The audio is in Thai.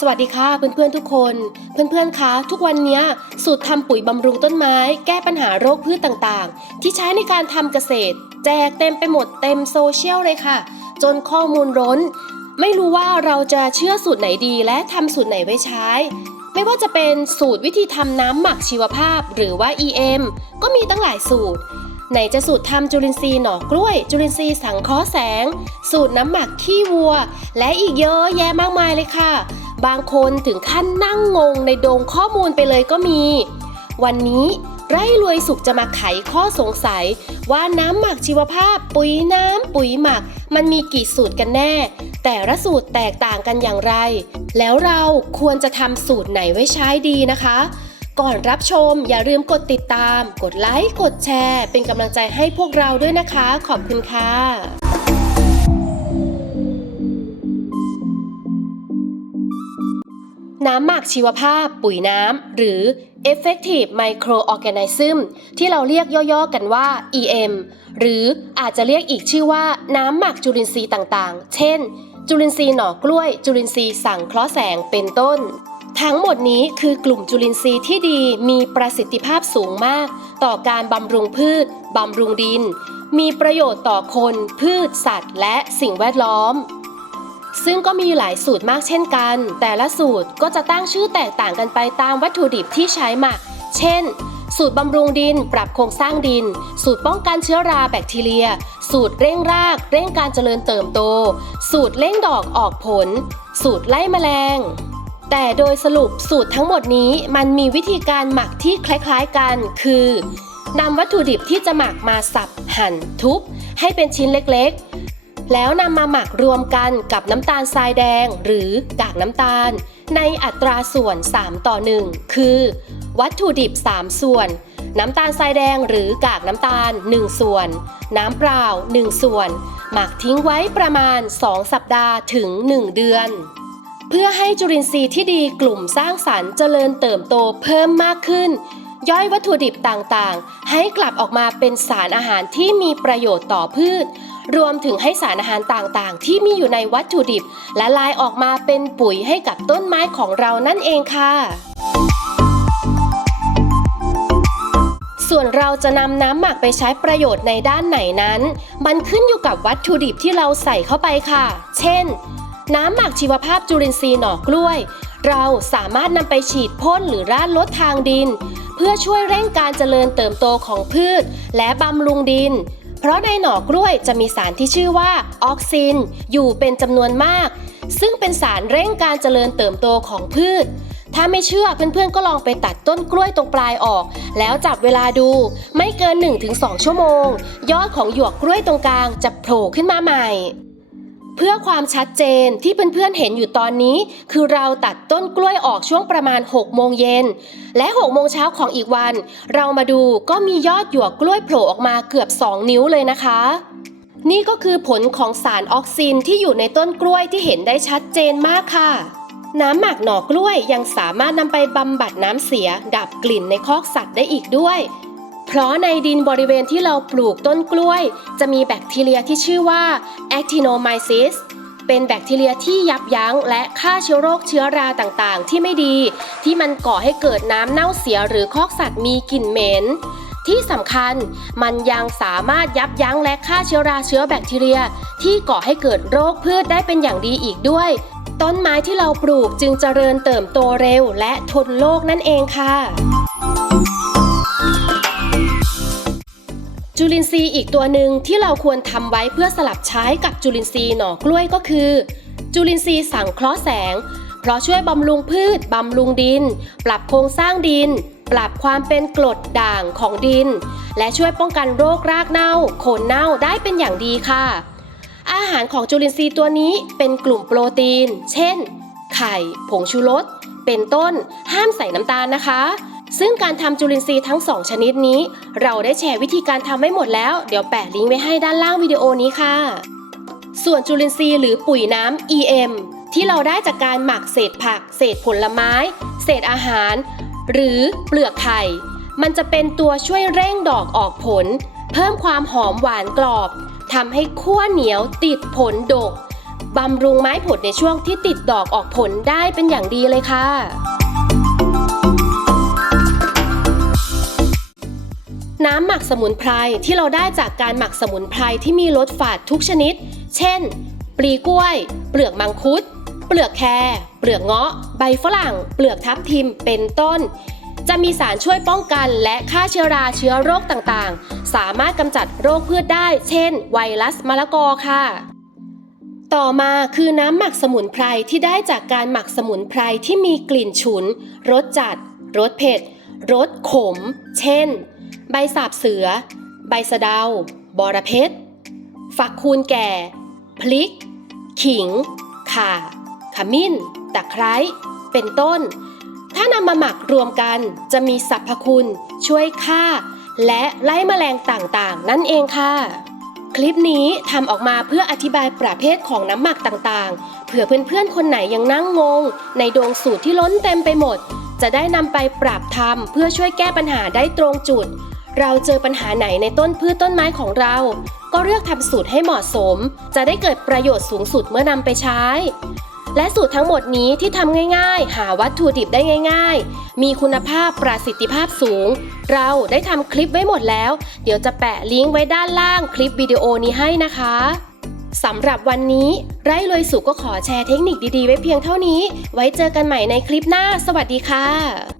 สวัสดีค่ะเพื่อนๆทุกคน เพื่อนๆคะทุกวันนี้สูตรทำปุ๋ยบำรุงต้นไม้ แก้ปัญหาโรคพืชต่างๆ ที่ใช้ในการทำเกษตร แจกเต็มไปหมดเต็มโซเชียลเลยค่ะ จนข้อมูลร้น ไม่รู้ว่าเราจะเชื่อสูตรไหนดีและทำสูตรไหนไว้ใช้ ไม่ว่าจะเป็นสูตรวิธีทำน้ำหมักชีวภาพ หรือว่า EM ก็มีตั้งหลายสูตรไหนจะสูตรทำจุลินทรีย์หน่อกล้วย จุลินทรีย์สังเคราะห์แสง สูตรน้ำหมักขี้วัว และอีกเยอะแยะมากมายเลยค่ะ บางคนถึงขั้นนั่งงงในโดงข้อมูลไปเลยก็มี วันนี้ไร่รวยสุขจะมาไขข้อสงสัย ว่าน้ำหมักชีวภาพ ปุ๋ยน้ำปุ๋ยหมัก มันมีกี่สูตรกันแน่ แต่ละสูตรแตกต่างกันอย่างไร แล้วเราควรจะทำสูตรไหนไว้ใช้ดีนะคะ ก่อนรับชมอย่าลืมกดติดตาม กดไลค์กดแชร์ เป็นกำลังใจให้พวกเราด้วยนะคะ ขอบคุณค่ะ น้ำหมักชีวภาพ ปุ๋ยน้ำ หรือ Effective Microorganism ที่เราเรียกย่อๆกันว่า EM หรืออาจจะเรียกอีกชื่อว่าน้ำหมักจุลินทรีย์ต่างๆ เช่น จุลินทรีย์หน่อกล้วย จุลินทรีย์สังเคราะห์แสงเป็นต้น ทั้งหมดนี้คือกลุ่มจุลินทรีย์ที่ดีมีประสิทธิภาพสูงมาก ต่อการบำรุงพืชบำรุงดิน มีประโยชน์ต่อคน พืช สัตว์ และสิ่งแวดล้อม ซึ่งก็มีหลายสูตรมากเช่นกัน แต่ละสูตรก็จะตั้งชื่อแตกต่างกันไปตามวัตถุดิบที่ใช้หมัก เช่น สูตรบำรุงดิน ปรับโครงสร้างดิน สูตรป้องกันเชื้อราแบคทีเรีย สูตรเร่งราก เร่งการเจริญเติบโต สูตรเร่งดอกออกผล สูตรไล่แมลงแต่โดยสรุปสูตรทั้งหมดนี้มันมีวิธีการหมักที่คล้ายๆกัน คือนำวัตถุดิบที่จะหมักมาสับหั่นทุบให้เป็นชิ้นเล็กๆ แล้วนำมาหมักรวมกันกับน้ำตาลทรายแดงหรือกากน้ำตาล ในอัตราส่วน 3 ต่อ 1 คือ วัตถุดิบ 3 ส่วน น้ำตาลทรายแดงหรือกากน้ำตาล 1 ส่วน น้ำเปล่า 1 ส่วน หมักทิ้งไว้ประมาณ 2 สัปดาห์ถึง 1 เดือน เพื่อให้จุลินทรีย์ที่ดีกลุ่มสร้างสรรค์เจริญเติบโตเพิ่มมากขึ้นย่อยวัตถุดิบต่างๆ ให้กลับออกมาเป็นสารอาหารที่มีประโยชน์ต่อพืช รวมถึงให้สารอาหารต่างๆ ที่มีอยู่ในวัตถุดิบ และลายออกมาเป็นปุ๋ยให้กับต้นไม้ของเรานั่นเองค่ะส่วนเราจะนำน้ำหมักไปใช้ประโยชน์ในด้านไหนนั้น มันขึ้นอยู่กับวัตถุดิบที่เราใส่เข้าไปค่ะ เช่น น้ำหมักชีวภาพจุลินทรีย์หน่อกล้วย เราสามารถนำไปฉีดพ่นหรือราดลดทางดิน เพื่อช่วยเร่งการเจริญเติบโตของพืช และบำรุงดิน เพราะในหน่อกล้วยจะมีสารที่ชื่อว่าออกซิน อยู่เป็นจำนวนมาก ซึ่งเป็นสารเร่งการเจริญเติบโตของพืช ถ้าไม่เชื่อเพื่อนๆก็ลองไปตัดต้นกล้วยตรงปลายออก แล้วจับเวลาดู ไม่เกิน 1-2 ชั่วโมง ยอดของหยวกกล้วยตรงกลางจะโผล่ขึ้นมาใหม่ เพื่อความชัดเจนที่เพื่อนๆเห็นอยู่ตอนนี้ คือเราตัดต้นกล้วยออกช่วงประมาณ 6 โมงเย็น และ 6 โมงเช้าของอีกวัน เรามาดูก็มียอดหยวกกล้วยโผล่ออกมาเกือบ 2 นิ้วเลยนะคะ นี่ก็คือผลของสารออกซินที่อยู่ในต้นกล้วยที่เห็นได้ชัดเจนมากค่ะน้ำหมักหน่อกล้วยยังสามารถนำไปบำบัดน้ำเสีย ดับกลิ่นในคอกสัตว์ได้อีกด้วย เพราะในดินบริเวณที่เราปลูกต้นกล้วย จะมีแบคทีเรียที่ชื่อว่า Actinomyces เป็นแบคทีเรียที่ยับยั้งและฆ่าเชื้อโรคเชื้อราต่างๆ ที่ไม่ดี ที่มันก่อให้เกิดน้ำเน่าเสียหรือคอกสัตว์มีกลิ่นเหม็นที่สำคัญมันยังสามารถยับยั้งและฆ่าเชื้อราเชื้อแบคทีเรีย ที่ก่อให้เกิดโรคพืชได้เป็นอย่างดีอีกด้วย ต้นไม้ที่เราปลูกจึงเจริญเติบโตเร็วและทนโรคนั่นเองค่ะ จุลินทรีย์อีกตัวหนึ่งที่เราควรทำไว้เพื่อสลับใช้กับจุลินทรีย์หน่อกล้วยก็คือ จุลินทรีย์สังเคราะห์แสง เพราะช่วยบำรุงพืชบำรุงดิน ปรับโครงสร้างดิน ปรับความเป็นกรดด่างของดิน และช่วยป้องกันโรครากเน่าโคนเน่าได้เป็นอย่างดีค่ะ อาหารของจุลินทรีย์ตัวนี้เป็นกลุ่มโปรตีน เช่น ไข่ ผงชูรสเป็นต้นห้ามใส่น้ำตาลนะคะ ซึ่งการทำจุลินทรีย์ทั้ง 2 ชนิดนี้ เราได้แชร์วิธีการทำไว้หมดแล้ว เดี๋ยวแปะลิงก์ไว้ให้ด้านล่างวิดีโอนี้ค่ะ ส่วนจุลินทรีย์หรือปุ๋ยน้ำ EM ที่เราได้จากการหมักเศษผัก เศษผลไม้ เศษอาหาร หรือเปลือกไข่ มันจะเป็นตัวช่วยเร่งดอกออกผล เพิ่มความหอมหวานกรอบทำให้ขั้วเหนียวติดผลดกบำรุงไม้ผลในช่วงที่ติดดอกออกผลได้เป็นอย่างดีเลยค่ะ น้ำหมักสมุนไพรที่เราได้จากการหมักสมุนไพรที่มีรสฝาดทุกชนิด เช่น ปลีกล้วย เปลือกมังคุด เปลือกแครเปลือกเงาะ ใบฝรั่ง เปลือกทับทิม เป็นต้น จะมีสารช่วยป้องกันและฆ่าเชื้อราเชื้อโรคต่างๆ สามารถกำจัดโรคพืชได้ เช่น ไวรัสมะละกอค่ะต่อมาคือน้ำหมักสมุนไพรที่ได้จากการหมักสมุนไพรที่มีกลิ่นฉุน รสจัด รสเผ็ด รสขม เช่น ใบสาบเสือ ใบสะเดา บอระเพ็ดฝักคูนแก่ พลิก ขิง ข่า ขมิ้น ตะไคร้ เป็นต้น ถ้านำมาหมักรวมกันจะมีสรรพคุณ ช่วยฆ่า และไล่แมลงต่างๆ นั่นเองค่ะ คลิปนี้ทำออกมาเพื่ออธิบายประเภทของน้ำหมักต่างๆ เผื่อเพื่อนๆ คนไหนยังนั่งงง ในดวงสูตรที่ล้นเต็มไปหมด จะได้นำไปปรับทำเพื่อช่วยแก้ปัญหาได้ตรงจุด เราเจอปัญหาไหนในต้นพืชต้นไม้ของเรา ก็เลือกทำสูตรให้เหมาะสม จะได้เกิดประโยชน์สูงสุดเมื่อนำไปใช้ และสูตรทั้งหมดนี้ที่ทำง่ายๆ หาวัตถุดิบได้ง่าย ๆ มีคุณภาพประสิทธิภาพสูง เราได้ทำคลิปไว้หมดแล้ว เดี๋ยวจะแปะลิงก์ไว้ด้านล่างคลิปวิดีโอนี้ให้นะคะสำหรับวันนี้ไร่รวยสุขก็ขอแชร์เทคนิคดีๆ ไว้เพียงเท่านี้ ไว้เจอกันใหม่ในคลิปหน้า สวัสดีค่ะ